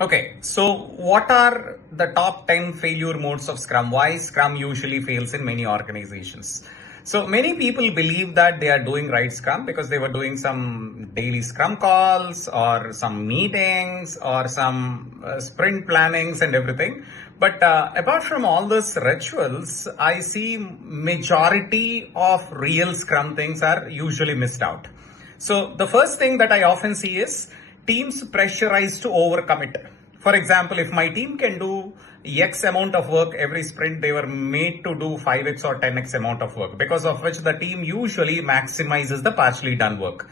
Okay, so what are the top 10 failure modes of Scrum? Why Scrum usually fails in many organizations? So many people believe that they are doing right Scrum because they were doing some daily Scrum calls or some meetings or some sprint plannings and everything. But apart from all those rituals, I see majority of real Scrum things are usually missed out. So the first thing that I often see is teams pressurized to overcommit. For example, if my team can do X amount of work every sprint, they were made to do 5X or 10X amount of work, because of which the team usually maximizes the partially done work.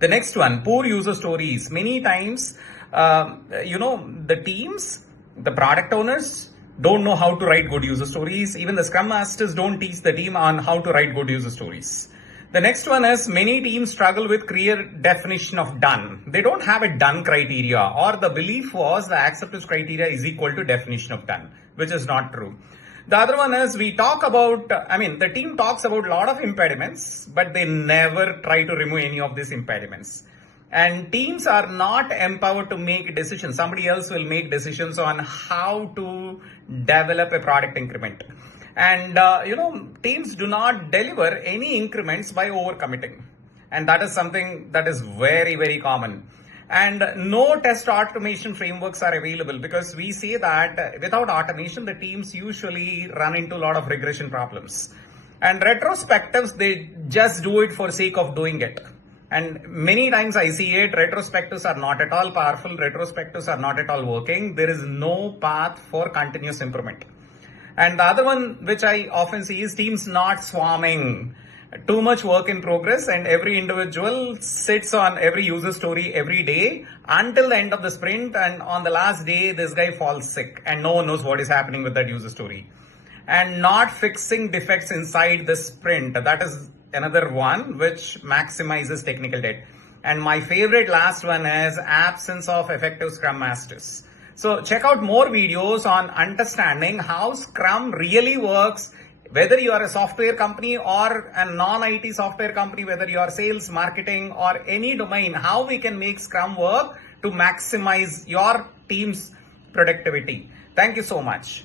The next one, poor user stories. Many times, the teams, the product owners don't know how to write good user stories. Even the Scrum Masters don't teach the team on how to write good user stories. The next one is many teams struggle with clear definition of done. They don't have a done criteria, or the belief was the acceptance criteria is equal to definition of done, which is not true. The other one is the team talks about a lot of impediments, but they never try to remove any of these impediments. And teams are not empowered to make decisions. Somebody else will make decisions on how to develop a product increment. And, teams do not deliver any increments by overcommitting. And that is something that is very, very common. And no test automation frameworks are available, because we see that without automation, the teams usually run into a lot of regression problems. And retrospectives, they just do it for sake of doing it. And many times I see it, retrospectives are not at all powerful. Retrospectives are not at all working. There is no path for continuous improvement. And the other one, which I often see, is teams not swarming. Too much work in progress, and every individual sits on every user story every day until the end of the sprint. And on the last day, this guy falls sick and no one knows what is happening with that user story. And not fixing defects inside the sprint. That is another one which maximizes technical debt. And my favorite last one is absence of effective Scrum Masters. So check out more videos on understanding how Scrum really works, whether you are a software company or a non-IT software company, whether you are sales, marketing, or any domain, how we can make Scrum work to maximize your team's productivity. Thank you so much.